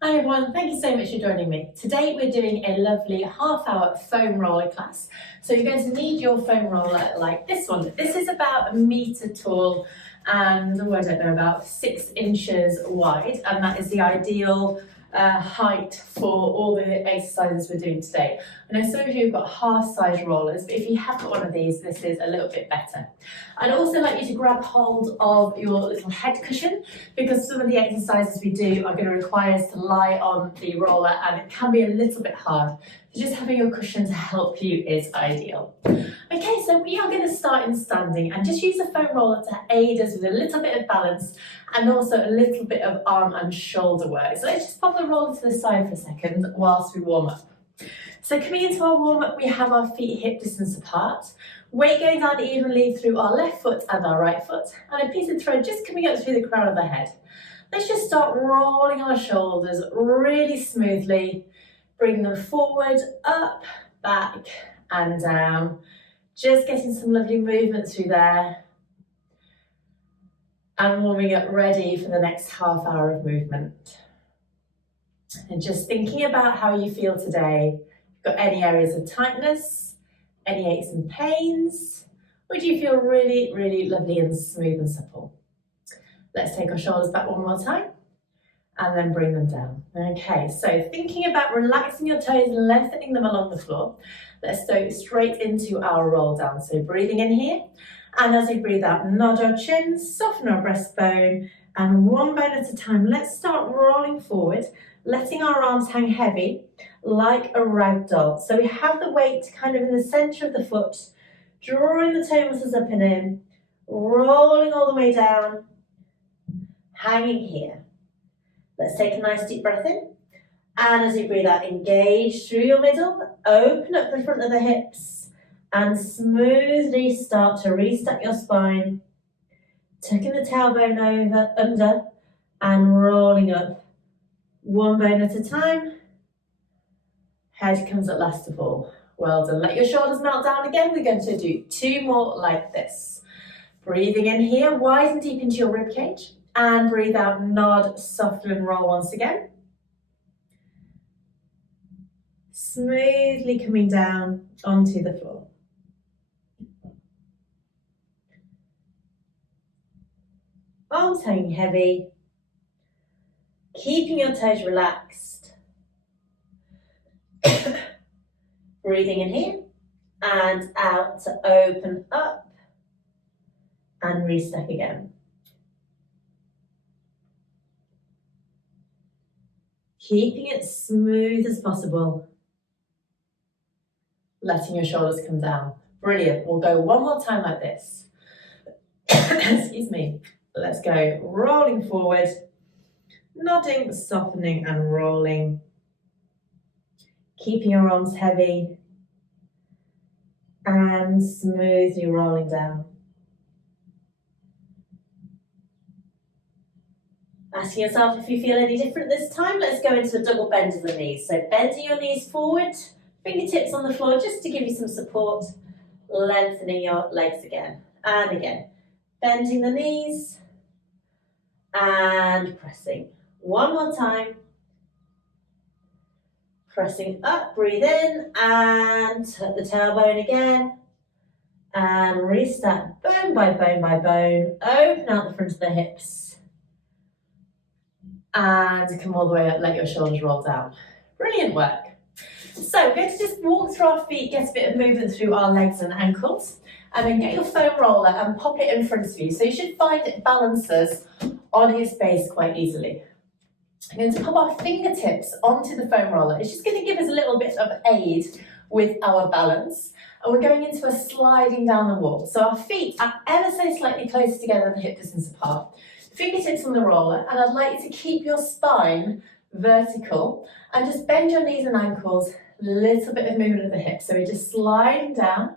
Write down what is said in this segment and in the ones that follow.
Hi everyone, thank you so much for joining me. Today we're doing a lovely half-hour foam roller class. So you're going to need your foam roller like this one. This is about 1 meter tall and, I don't know, about 6 inches wide, and that is the ideal height for all the exercises we're doing today. I know some of you have got half-size rollers, but if you have got one of these, this is a little bit better. I'd also like you to grab hold of your little head cushion, because some of the exercises we do are going to require us to lie on the roller, and it can be a little bit hard. So just having your cushion to help you is ideal. Okay, so we are going to start in standing and just use the foam roller to aid us with a little bit of balance and also a little bit of arm and shoulder work. So let's just pop the roller to the side for a second whilst we warm up. So coming into our warm up, we have our feet hip distance apart. Weight going down evenly through our left foot and our right foot, and a piece of thread just coming up through the crown of the head. Let's just start rolling our shoulders really smoothly. Bring them forward, up, back, and down. Just getting some lovely movement through there. And warming up ready for the next half hour of movement. And just thinking about how you feel today. Got any areas of tightness, any aches and pains, or do you feel really, really lovely and smooth and supple? Let's take our shoulders back one more time and then bring them down. Okay, so thinking about relaxing your toes and lengthening them along the floor, let's go straight into our roll down. So breathing in here, and as we breathe out, nod our chin, soften our breastbone, and one bone at a time, let's start rolling forward, letting our arms hang heavy like a rag doll. So we have the weight kind of in the center of the foot, drawing the toe muscles up and in, rolling all the way down, hanging here. Let's take a nice deep breath in. And as you breathe out, engage through your middle, open up the front of the hips, and smoothly start to restack your spine, tucking the tailbone over, under, and rolling up. One bone at a time. Head comes at last of all. Well done. Let your shoulders melt down again. We're going to do 2 more like this. Breathing in here, widen deep into your rib cage. And breathe out, nod, soften and roll once again. Smoothly coming down onto the floor. Arms hanging heavy. Keeping your toes relaxed. Breathing in here and out to open up and restack again. Keeping it smooth as possible. Letting your shoulders come down. Brilliant. We'll go one more time like this. Excuse me. Let's go rolling forward, nodding, softening and rolling. Keeping your arms heavy and smoothly rolling down. Asking yourself if you feel any different this time, let's go into a double bend of the knees. So bending your knees forward, fingertips on the floor just to give you some support, lengthening your legs again and again. Bending the knees and pressing. One more time. Pressing up, breathe in and tuck the tailbone again. And restack bone by bone by bone. Open out the front of the hips. And come all the way up, let your shoulders roll down. Brilliant work. So we're going to just walk through our feet, get a bit of movement through our legs and ankles, and then get your foam roller and pop it in front of you. So you should find it balances on his base quite easily. I'm going to pop our fingertips onto the foam roller. It's just going to give us a little bit of aid with our balance. And we're going into a sliding down the wall. So our feet are ever so slightly closer together and the hip distance apart. Fingertips on the roller, and I'd like you to keep your spine vertical and just bend your knees and ankles, a little bit of movement of the hips. So we're just sliding down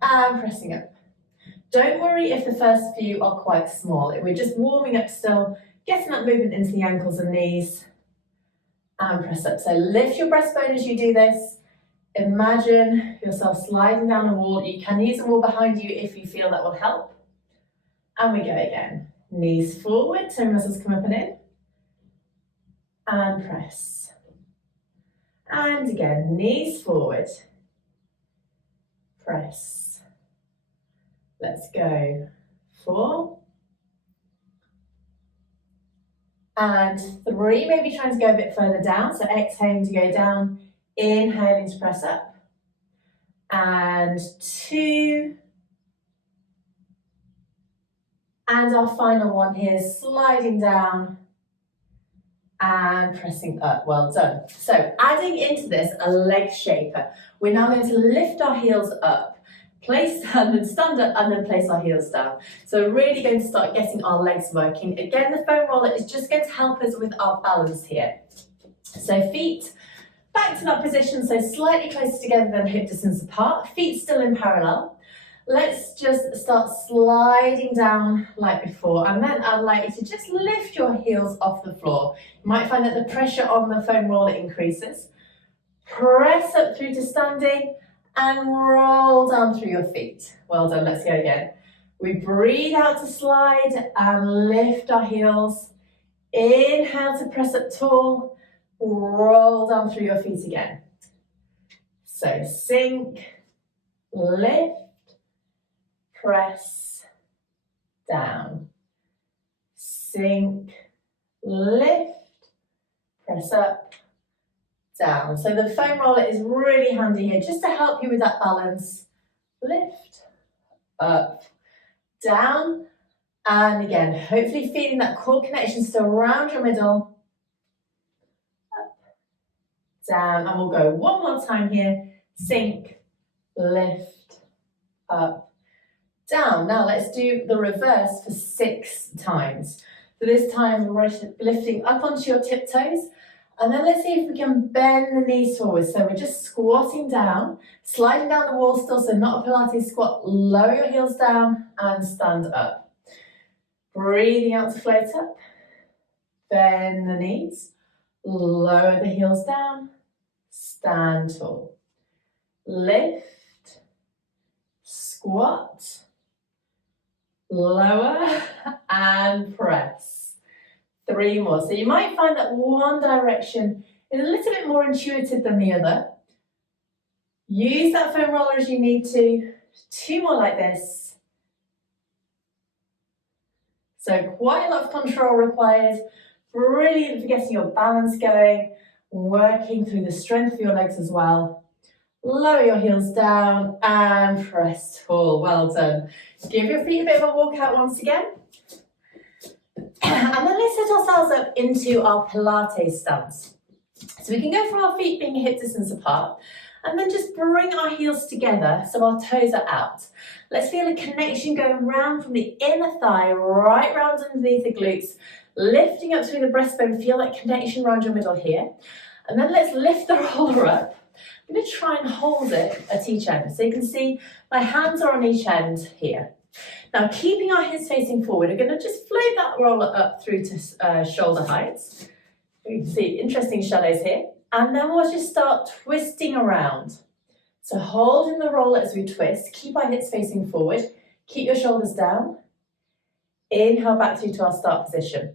and pressing up. Don't worry if the first few are quite small. We're just warming up still, getting that movement into the ankles and knees, and press up. So lift your breastbone as you do this. Imagine yourself sliding down a wall. You can use a wall behind you if you feel that will help. And we go again. Knees forward, toe muscles come up and in. and press. And again, knees forward, press. Let's go. 4 and 3, maybe trying to go a bit further down, so exhaling to go down, inhaling to press up, and 2, and our final one here, sliding down and pressing up. Well done. So adding into this a leg shaper, we're now going to lift our heels up, place and then stand up and then place our heels down. So we're really going to start getting our legs working. Again, the foam roller is just going to help us with our balance here. So feet back to that position, so slightly closer together than hip distance apart, feet still in parallel. Let's just start sliding down like before, and then I'd like you to just lift your heels off the floor. You might find that the pressure on the foam roller increases. Press up through to standing and roll down through your feet. Well done, let's go again. We breathe out to slide and lift our heels. Inhale to press up tall, roll down through your feet again. So sink, lift, press, down, sink, lift, press up, down. So the foam roller is really handy here just to help you with that balance. Lift, up, down, and again, hopefully feeling that core connection still around your middle. Up, down, and we'll go one more time here. Sink, lift, up, down. Now let's do the reverse for 6 times. So this time we're lifting up onto your tiptoes, and then let's see if we can bend the knees forward. So we're just squatting down, sliding down the wall still, so not a Pilates squat. Lower your heels down and stand up. Breathing out to float up. Bend the knees, lower the heels down, stand tall. Lift, squat, lower and press. 3 more. So you might find that one direction is a little bit more intuitive than the other. Use that foam roller as you need to. 2 more like this. So quite a lot of control required. Brilliant for getting your balance going, working through the strength of your legs as well. Lower your heels down and press tall. Well done. Give your feet a bit of a walkout once again. And then let's set ourselves up into our Pilates stance. So we can go for our feet being hip distance apart, and then just bring our heels together so our toes are out. Let's feel a connection going round from the inner thigh, right round underneath the glutes, lifting up through the breastbone. Feel that connection around your middle here. And then let's lift the roller up. I'm going to try and hold it at each end. So you can see my hands are on each end here. Now, keeping our hips facing forward, we're going to just float that roller up through to shoulder heights. You can see interesting shadows here. And then we'll just start twisting around. So holding the roller as we twist, keep our hips facing forward, keep your shoulders down. Inhale back through to our start position.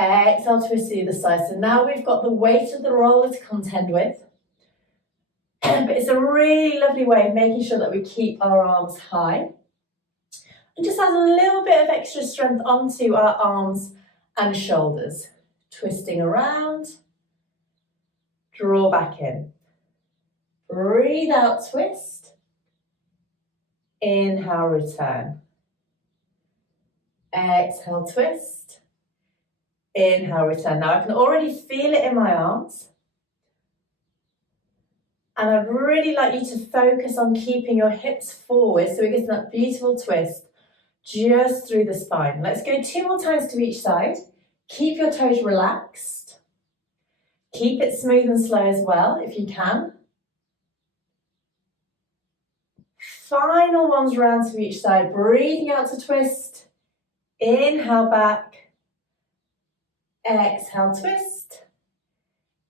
Exhale, twist to the other side. So now we've got the weight of the roller to contend with. But it's a really lovely way of making sure that we keep our arms high. And just add a little bit of extra strength onto our arms and shoulders. Twisting around. Draw back in. Breathe out, twist. Inhale, return. Exhale, twist. Inhale, return. Now I can already feel it in my arms. And I'd really like you to focus on keeping your hips forward so we're getting that beautiful twist just through the spine. Let's go 2 more times to each side. Keep your toes relaxed. Keep it smooth and slow as well if you can. Final ones round to each side. Breathing out to twist. Inhale back. Exhale, twist.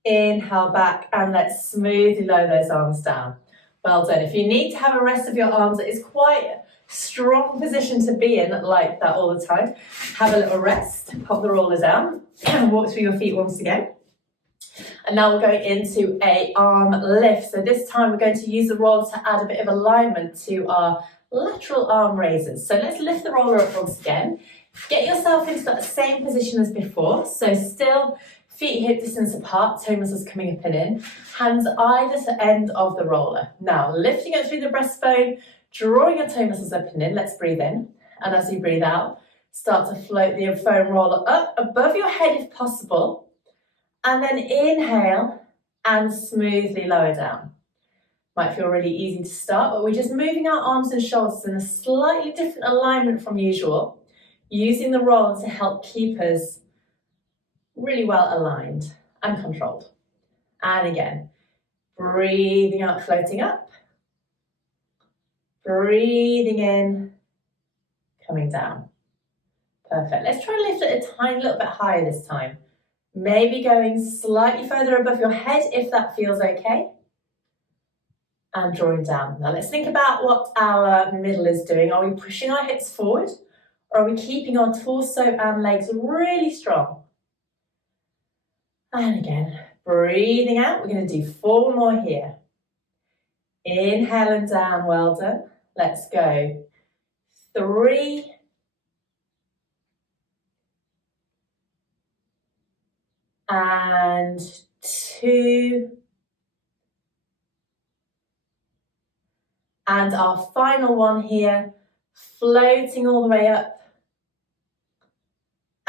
Inhale back, and let's smoothly lower those arms down. Well done. If you need to have a rest of your arms, it is quite a strong position to be in like that all the time. Have a little rest, pop the roller down, and walk through your feet once again. And now we're going into a arm lift. So this time we're going to use the roller to add a bit of alignment to our lateral arm raises. So let's lift the roller up once again. Get yourself into that same position as before. So still feet hip distance apart, toe muscles coming up and in. Hands either end of the roller. Now lifting up through the breastbone, drawing your toe muscles up and in. Let's breathe in. And as you breathe out, start to float the foam roller up above your head if possible. And then inhale and smoothly lower down. Might feel really easy to start, but we're just moving our arms and shoulders in a slightly different alignment from usual, using the roller to help keep us really well aligned and controlled. And again, breathing out, floating up. Breathing in, coming down. Perfect. Let's try and lift it a tiny little bit higher this time. Maybe going slightly further above your head if that feels okay. And drawing down. Now let's think about what our middle is doing. Are we pushing our hips forward? Or are we keeping our torso and legs really strong? And again, breathing out. We're going to do 4 more here. Inhale and down, well done. Let's go. 3. And 2. And our final one here, floating all the way up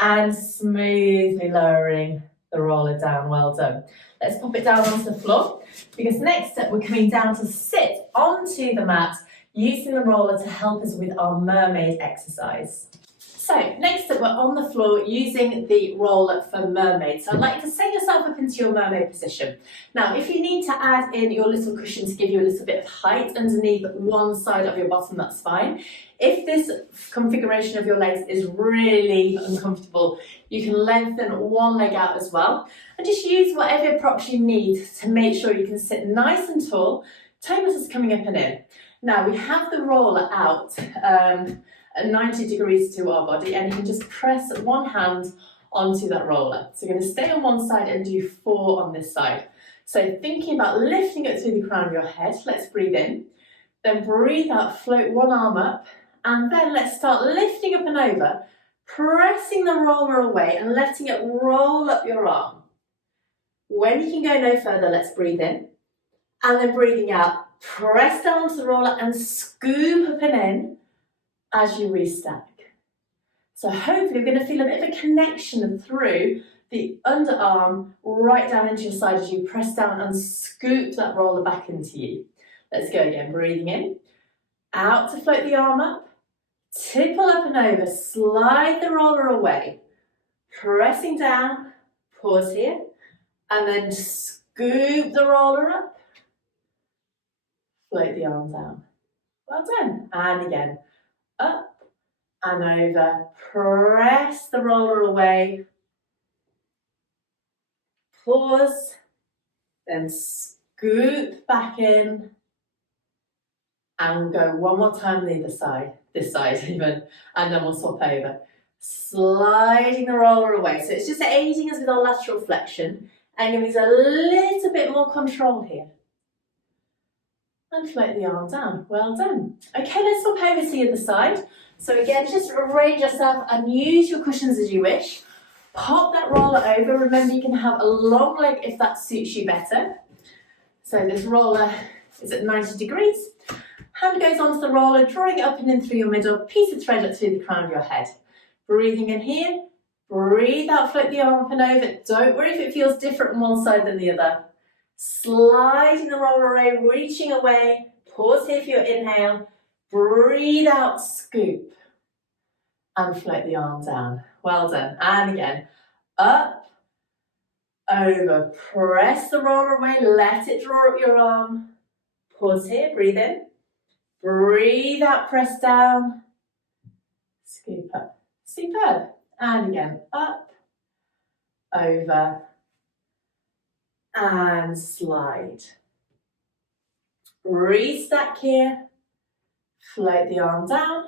and smoothly lowering the roller down. Well done. Let's pop it down onto the floor because next up we're coming down to sit onto the mat using the roller to help us with our mermaid exercise. So next up we're on the floor using the roller for mermaid. So I'd like to set yourself up into your mermaid position. Now if you need to add in your little cushion to give you a little bit of height underneath one side of your bottom, that's fine. If this configuration of your legs is really uncomfortable, you can lengthen one leg out as well and just use whatever props you need to make sure you can sit nice and tall, toe muscles coming up and in. Now we have the roller out at 90 degrees to our body, and you can just press one hand onto that roller. So you're going to stay on one side and do 4 on this side. So thinking about lifting it through the crown of your head, let's breathe in, then breathe out, float one arm up, and then let's start lifting up and over, pressing the roller away and letting it roll up your arm. When you can go no further, let's breathe in, and then breathing out, press down onto the roller and scoop up and in as you restack. So hopefully we're going to feel a bit of a connection through the underarm right down into your side as you press down and scoop that roller back into you. Let's go again, breathing in, out to float the arm up, tipple up and over, slide the roller away, pressing down, pause here, and then scoop the roller up, float the arm down. Well done. And again, up and over, press the roller away, pause, then scoop back in, and go one more time on the other side, this side even, and then we'll swap over. Sliding the roller away. So it's just aiding us with our lateral flexion and giving us a little bit more control here. And float the arm down. Well done. Okay, let's swap over to the other side. So again, just arrange yourself and use your cushions as you wish. Pop that roller over. Remember, you can have a long leg if that suits you better. So this roller is at 90 degrees. Hand goes onto the roller, drawing it up and in through your middle, piece of thread up through the crown of your head. Breathing in here, breathe out, float the arm up and over. Don't worry if it feels different on one side than the other. Sliding the roller away, reaching away. Pause here for your inhale. Breathe out, scoop. And float the arm down. Well done. And again, up, over. Press the roller away, let it draw up your arm. Pause here, breathe in. Breathe out, press down. Scoop up. Superb. And again, up, over, and slide. Restack here. Float the arm down.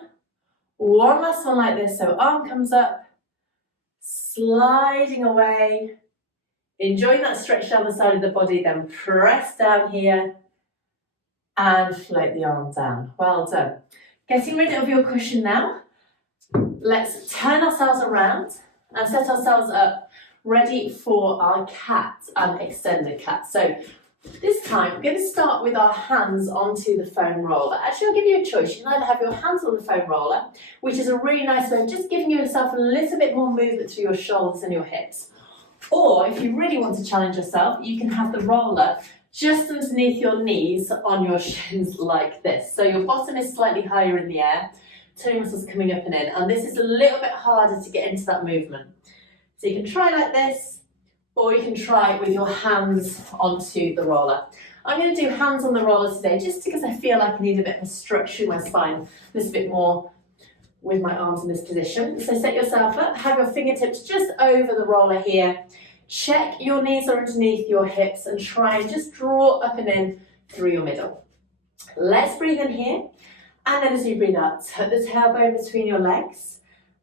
One last one like this. So arm comes up, sliding away, Enjoying that stretch down the side of the body, then press down here and float the arm down. Well done. Getting rid of your cushion now. Let's turn ourselves around and set ourselves up ready for our cat and extended cat. So this time we're going to start with our hands onto the foam roller. Actually, I'll give you a choice. You can either have your hands on the foam roller, which is a really nice way of just giving yourself a little bit more movement through your shoulders and your hips. Or if you really want to challenge yourself, you can have the roller just underneath your knees on your shins like this. So your bottom is slightly higher in the air, toe muscles coming up and in, and this is a little bit harder to get into that movement. So you can try like this, or you can try it with your hands onto the roller. I'm going to do hands on the roller today just because I feel like I need a bit of a structure in my spine, a little bit more with my arms in this position. So set yourself up, have your fingertips just over the roller here. Check your knees are underneath your hips and try and just draw up and in through your middle. Let's breathe in here, and then as you breathe out, tuck the tailbone between your legs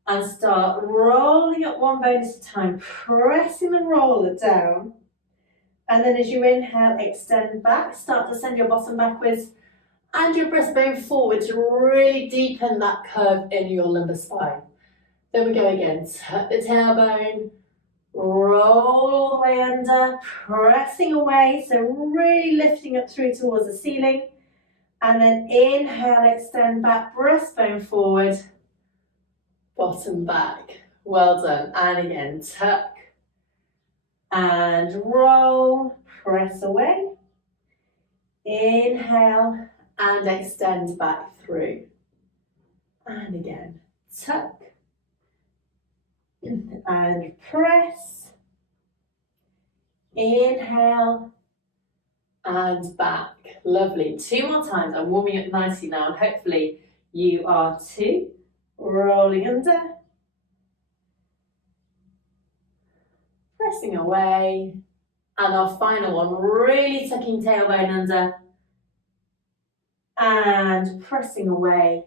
and start rolling up one bone at a time, pressing the roller down. And then as you inhale, extend back, start to send your bottom backwards and your breastbone forward to really deepen that curve in your lumbar spine. Then we go again, tuck the tailbone, roll all the way under, pressing away, so really lifting up through towards the ceiling. And then inhale, extend back, breastbone forward, bottom back. Well done. And again, tuck and roll, press away. Inhale and extend back through. And again, tuck and press. Inhale and back. Lovely. 2 more times. I'm warming up nicely now, and hopefully you are too. Rolling under, pressing away, and our final one, really tucking tailbone under and pressing away,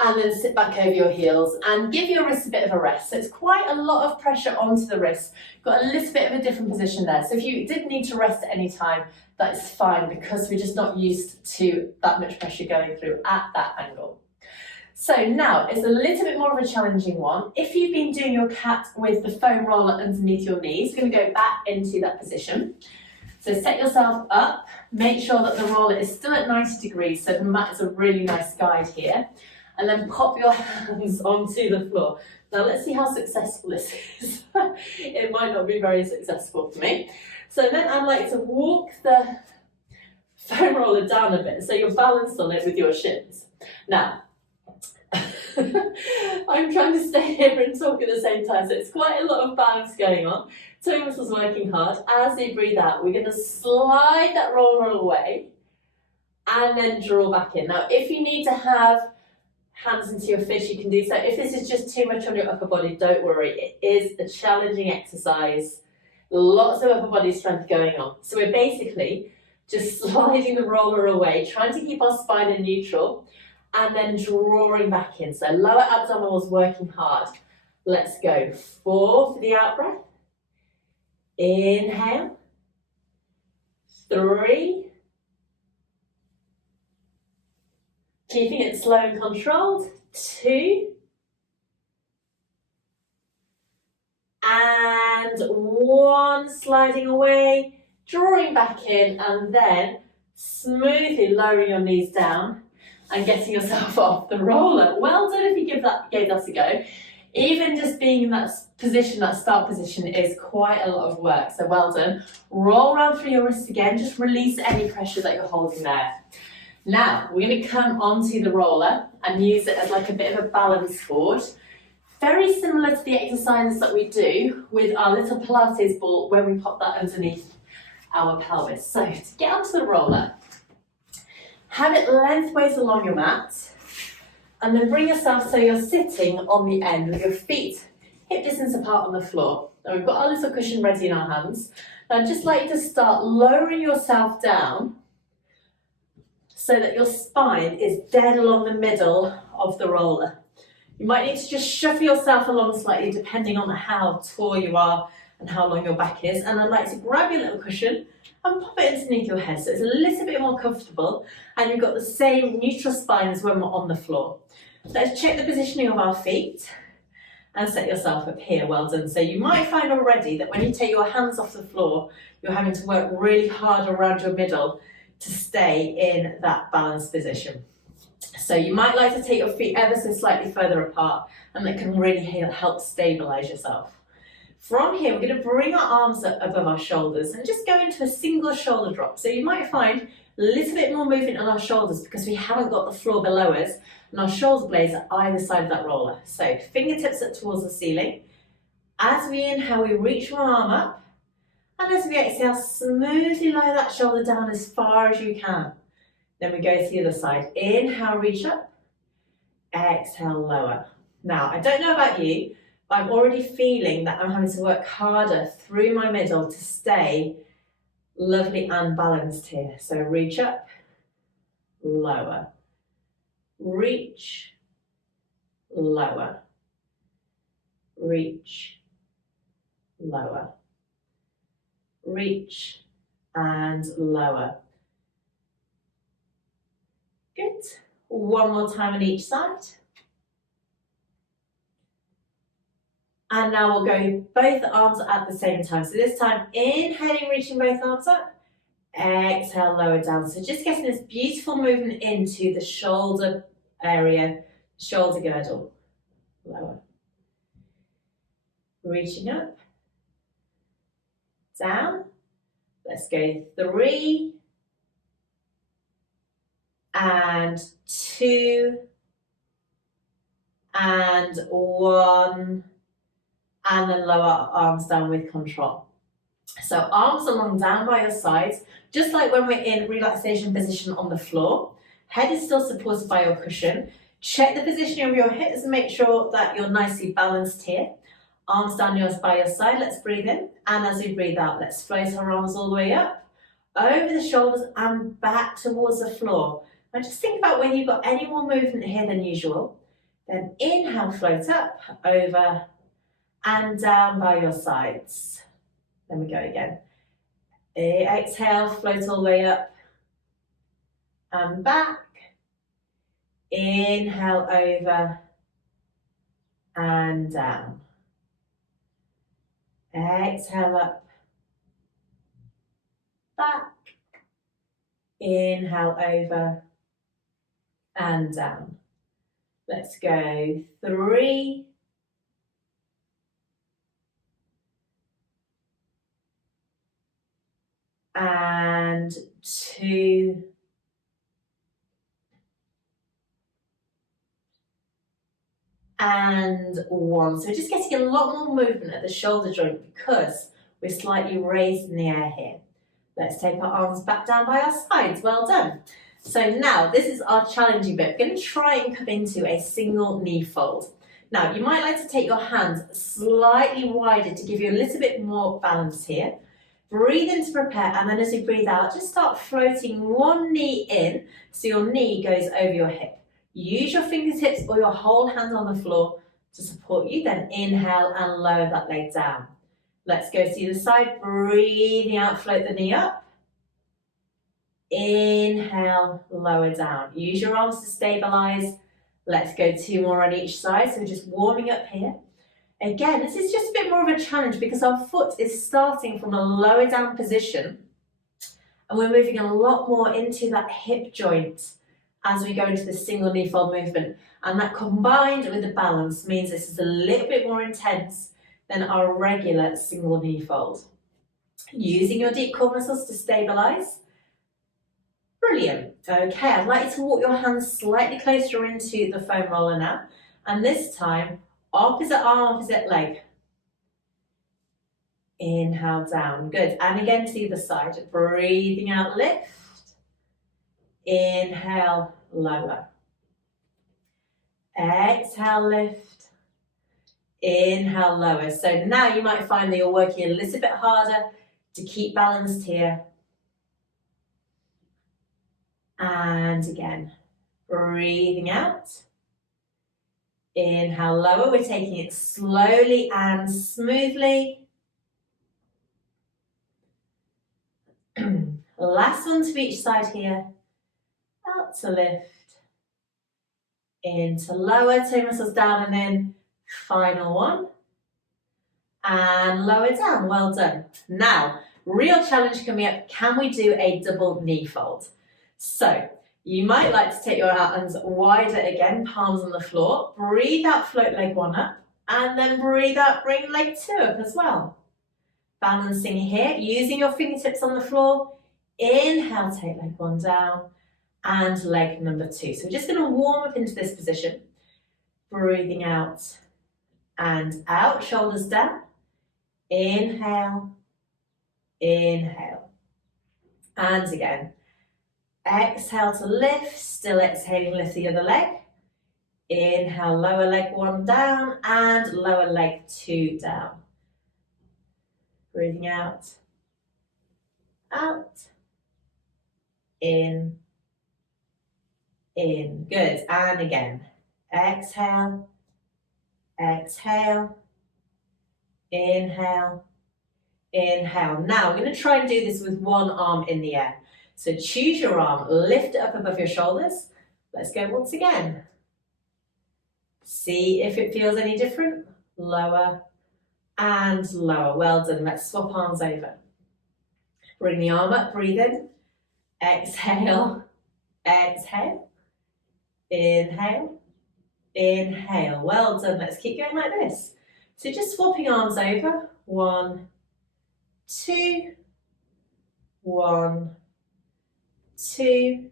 and then sit back over your heels and give your wrists a bit of a rest. So it's quite a lot of pressure onto the wrists. Got a little bit of a different position there. So if you did need to rest at any time, that's fine, because we're just not used to that much pressure going through at that angle. So now it's a little bit more of a challenging one. If you've been doing your cat with the foam roller underneath your knees, you're going to go back into that position. So set yourself up, make sure that the roller is still at 90 degrees, so the mat is a really nice guide here. And then pop your hands onto the floor. Now let's see how successful this is. It might not be very successful for me. So then I'd like to walk the foam roller down a bit, so you're balanced on it with your shins. Now, I'm trying to stay here and talk at the same time, so it's quite a lot of balance going on. Toe muscles working hard. As you breathe out, we're going to slide that roller away and then draw back in. Now, if you need to have hands into your fish, you can do so. If this is just too much on your upper body, don't worry. It is a challenging exercise. Lots of upper body strength going on. So we're basically just sliding the roller away, trying to keep our spine in neutral, and then drawing back in. So lower abdominals working hard. Let's go. 4 for the out breath. Inhale. 3. Keeping it slow and controlled. 2. And 1. Sliding away, drawing back in, and then smoothly lowering your knees down and getting yourself off the roller. Well done if you gave that a go. Even just being in that position, that start position, is quite a lot of work. So well done. Roll around through your wrists again. Just release any pressure that you're holding there. Now, we're going to come onto the roller and use it as like a bit of a balance board. Very similar to the exercises that we do with our little Pilates ball when we pop that underneath our pelvis. So to get onto the roller, have it lengthways along your mat, and then bring yourself so you're sitting on the end with your feet hip distance apart on the floor. Now we've got our little cushion ready in our hands. Now I'd just like you to start lowering yourself down so that your spine is dead along the middle of the roller. You might need to just shuffle yourself along slightly depending on how tall you are and how long your back is. And I'd like to grab your little cushion and pop it underneath your head so it's a little bit more comfortable and you've got the same neutral spine as when we're on the floor. Let's check the positioning of our feet and set yourself up here. Well done. So you might find already that when you take your hands off the floor, you're having to work really hard around your middle to stay in that balanced position. So you might like to take your feet ever so slightly further apart, and that can really help stabilize yourself. From here, we're going to bring our arms up above our shoulders and just go into a single shoulder drop. So you might find a little bit more movement on our shoulders because we haven't got the floor below us, and our shoulder blades are either side of that roller. So fingertips up towards the ceiling. As we inhale, we reach one arm up, and as we exhale, smoothly lower that shoulder down as far as you can. Then we go to the other side. Inhale, reach up. Exhale, lower. Now, I don't know about you, but I'm already feeling that I'm having to work harder through my middle to stay lovely and balanced here. So reach up, lower. Reach, lower. Reach, lower. Reach and lower. Good. One more time on each side. And now we'll go both arms at the same time. So this time, inhaling, reaching both arms up. Exhale, lower down. So just getting this beautiful movement into the shoulder area, shoulder girdle. Lower. Reaching up. Down. Let's go 3 and 2 and 1. And then lower arms down with control. So arms along down by your sides, just like when we're in relaxation position on the floor. Head is still supported by your cushion. Check the positioning of your hips and make sure that you're nicely balanced here. Arms down by your side, let's breathe in. And as we breathe out, let's float our arms all the way up, over the shoulders and back towards the floor. Now just think about when you've got any more movement here than usual. Then inhale, float up, over, and down by your sides. Then we go again. Exhale, float all the way up and back. Inhale, over and down. Exhale, up, back. Inhale, over and down. Let's go 3 and 2 and 1. So we're just getting a lot more movement at the shoulder joint because we're slightly raised in the air here. Let's take our arms back down by our sides. Well done. So now this is our challenging bit. We're going to try and come into a single knee fold. Now you might like to take your hands slightly wider to give you a little bit more balance here. Breathe in to prepare, and then as you breathe out, just start floating one knee in so your knee goes over your hip. Use your fingertips or your whole hand on the floor to support you. Then inhale and lower that leg down. Let's go to the other side. Breathing out, float the knee up. Inhale, lower down. Use your arms to stabilize. Let's go 2 more on each side. So just warming up here. Again, this is just a bit more of a challenge because our foot is starting from a lower down position and we're moving a lot more into that hip joint as we go into the single knee fold movement. And that combined with the balance means this is a little bit more intense than our regular single knee fold. Using your deep core muscles to stabilize. Brilliant. Okay, I'd like you to walk your hands slightly closer into the foam roller now. And this time, opposite arm, opposite leg. Inhale down, good. And again to the other side, breathing out, lift. Inhale, lower. Exhale, lift. Inhale, lower. So now you might find that you're working a little bit harder to keep balanced here. And again, breathing out. Inhale, lower. We're taking it slowly and smoothly. Last one to each side here. Out to lift. In to lower, toe muscles down and in. Final one. And lower down, well done. Now, real challenge coming up, can we do a double knee fold? So, you might like to take your hands wider again, palms on the floor. Breathe out, float leg one up. And then breathe out, bring leg two up as well. Balancing here, using your fingertips on the floor. Inhale, take leg one down. And leg number two. So we're just going to warm up into this position. Breathing out and out, shoulders down. Inhale, inhale. And again. Exhale to lift, still exhaling, lift the other leg. Inhale, lower leg one down and lower leg two down. Breathing out, out, in. Good. And again, exhale, exhale, inhale, inhale. Now we're going to try and do this with one arm in the air. So choose your arm, lift it up above your shoulders. Let's go once again. See if it feels any different. Lower and lower. Well done. Let's swap arms over. Bring the arm up, breathe in. Exhale, exhale. Inhale, inhale. Well done. Let's keep going like this. So just swapping arms over. 1, 2, 1, 2.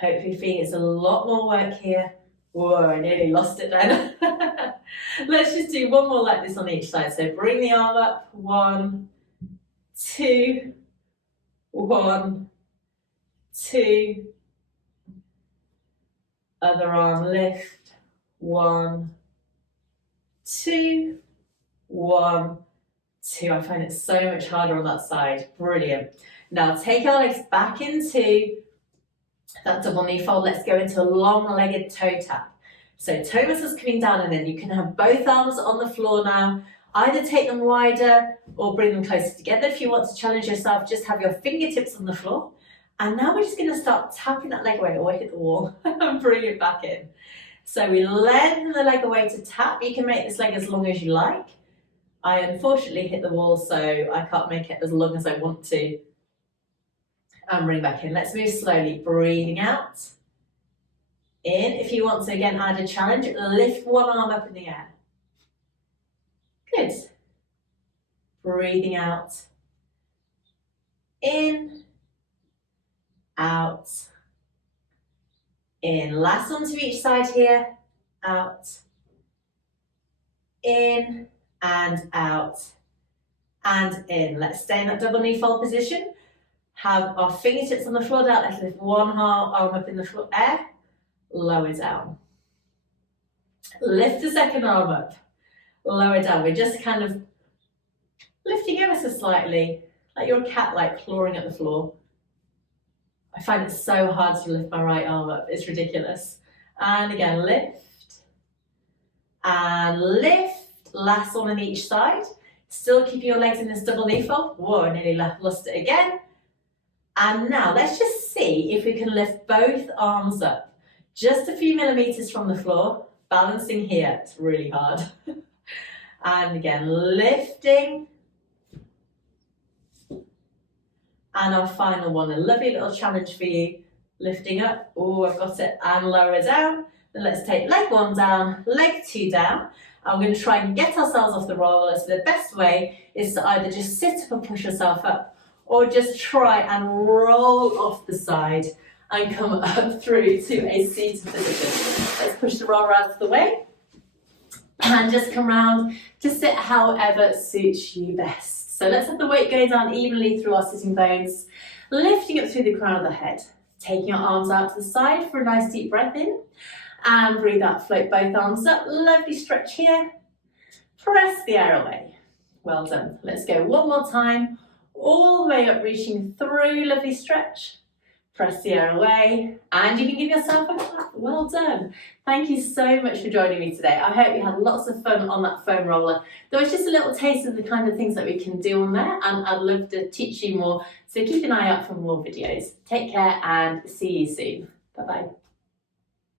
Hopefully feeling it's a lot more work here. Whoa, I nearly lost it then. Let's just do one more like this on each side. So bring the arm up. 1, 2, 1, 2. Other arm lift. 1, 2, 1, 2. I find it so much harder on that side. Brilliant. Now take our legs back into that double knee fold. Let's go into a long-legged toe tap. So toe muscles coming down and in. You can have both arms on the floor now. Either take them wider or bring them closer together. If you want to challenge yourself, just have your fingertips on the floor. And now we're just going to start tapping that leg away or hit the wall and bring it back in. So we lengthen the leg away to tap. You can make this leg as long as you like. I unfortunately hit the wall, so I can't make it as long as I want to. And bring back in. Let's move slowly. Breathing out. In. If you want to, again, add a challenge, lift one arm up in the air. Good. Breathing out. In. Out. In. Last one to each side here. Out. In. And out. And in. Let's stay in that double knee fold position. Have our fingertips on the floor down. Let's lift one arm up in the floor, air. Lower down. Lift the second arm up. Lower down. We're just kind of lifting ever so slightly, like you're a cat, like clawing at the floor. I find it so hard to lift my right arm up. It's ridiculous. And again, lift. And lift. Last one on each side. Still keeping your legs in this double knee fold. Whoa, I nearly lost it again. And now let's just see if we can lift both arms up. Just a few millimeters from the floor. Balancing here. It's really hard. And again, lifting. And our final one, a lovely little challenge for you. Lifting up. Oh, I've got it. And lower down. Then let's take leg one down, leg two down. And we're going to try and get ourselves off the roller. So the best way is to either just sit up and push yourself up, or just try and roll off the side and come up through to a seated position. Let's push the roller out of the way and just come round to sit however suits you best. So let's have the weight go down evenly through our sitting bones, lifting up through the crown of the head, taking our arms out to the side for a nice deep breath in, and breathe out, float both arms up, lovely stretch here, press the air away. Well done. Let's go one more time. All the way up, reaching through, lovely stretch. Press the air away, and you can give yourself a clap. Well done. Thank you so much for joining me today. I hope you had lots of fun on that foam roller. There was just a little taste of the kind of things that we can do on there, and I'd love to teach you more. So keep an eye out for more videos. Take care and see you soon. Bye-bye.